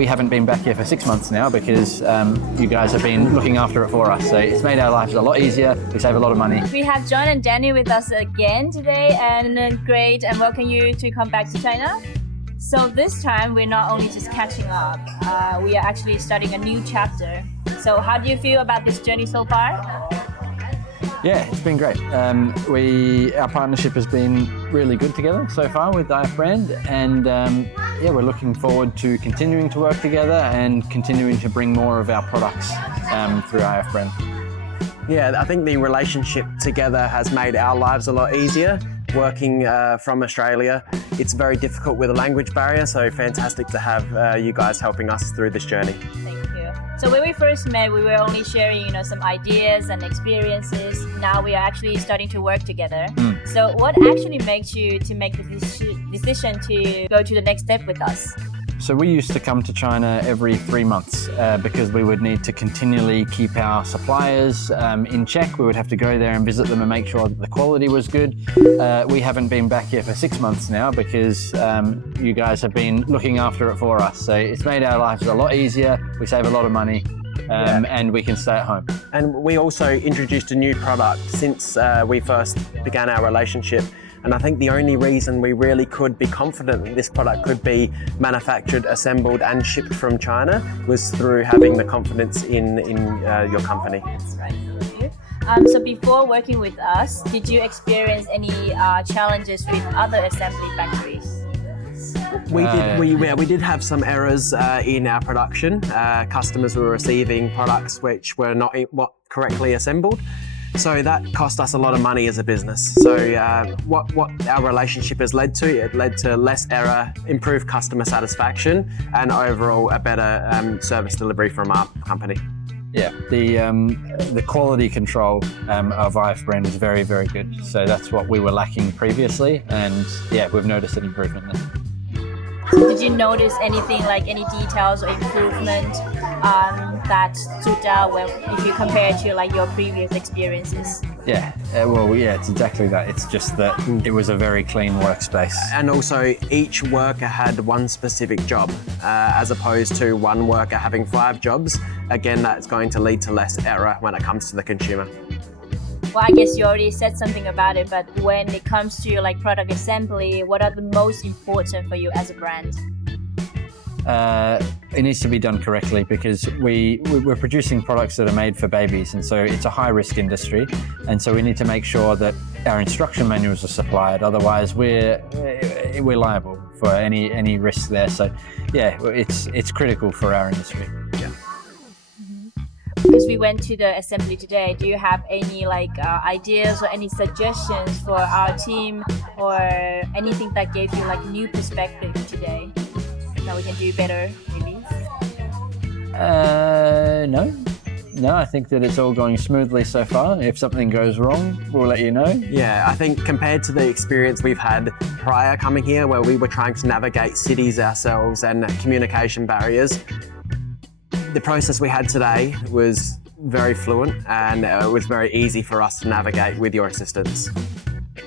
we haven't been back here for 6 months now because you guys have been looking after it for us. So it's made our lives a lot easier. We save a lot of money. We have Jon and Daniel with us again today, and great, and welcome you to come back to China. So this time we're not only just catching up, we are actually starting a new chapter. So how do you feel about this journey so far? Yeah, it's been great. Our partnership has been really good together so far with IFBrand, and yeah, we're looking forward to continuing to work together and continuing to bring more of our products through IFBrand. Yeah, I think the relationship together has made our lives a lot easier. Working from Australia, it's very difficult with a language barrier, so fantastic to have you guys helping us through this journey. Thank you. So when we first met, we were only sharing, some ideas and experiences. Now we are actually starting to work together. So what actually makes you to make the decision to go to the next step with us? So we used to come to China every 3 months because we would need to continually keep our suppliers in check. We would have to go there and visit them and make sure that the quality was good. We haven't been back here for 6 months now because you guys have been looking after it for us. So it's made our lives a lot easier. We save a lot of money and we can stay at home. And we also introduced a new product since we first began our relationship. And I think the only reason we really could be confident that this product could be manufactured, assembled and shipped from China was through having the confidence in your company. That's right. Thank you. So before working with us, did you experience any challenges with other assembly factories? We did have some errors in our production. Customers were receiving products which were not correctly assembled. So that cost us a lot of money as a business. So what our relationship has led to, it led to less error, improved customer satisfaction, and overall a better service delivery from our company. Yeah, the quality control of IFBrand is very, very good. So that's what we were lacking previously, and yeah, we've noticed an improvement there. Did you notice anything, like any details or improvement that stood out if you compare to like your previous experiences? Yeah, it's exactly that. It's just that it was a very clean workspace. And also each worker had one specific job, as opposed to one worker having 5 jobs. Again, that's going to lead to less error when it comes to the consumer. Well, I guess you already said something about it, but when it comes to like product assembly, what are the most important for you as a brand? It needs to be done correctly because we're producing products that are made for babies, and so it's a high-risk industry, and so we need to make sure that our instruction manuals are supplied. Otherwise, we're liable for any risk there. So, yeah, it's critical for our industry. Yeah. Because we went to the assembly today, do you have any ideas or any suggestions for our team, or anything that gave you like new perspective today that we can do better, maybe? No, I think that it's all going smoothly so far. If something goes wrong, we'll let you know. Yeah, I think compared to the experience we've had prior coming here, where we were trying to navigate cities ourselves and communication barriers, the process we had today was very fluent, and it was very easy for us to navigate with your assistance.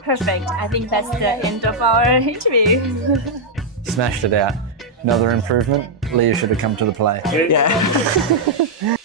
Perfect. I think that's the end of our interview. Smashed it out. Another improvement. Leah should have come to the play. Yeah.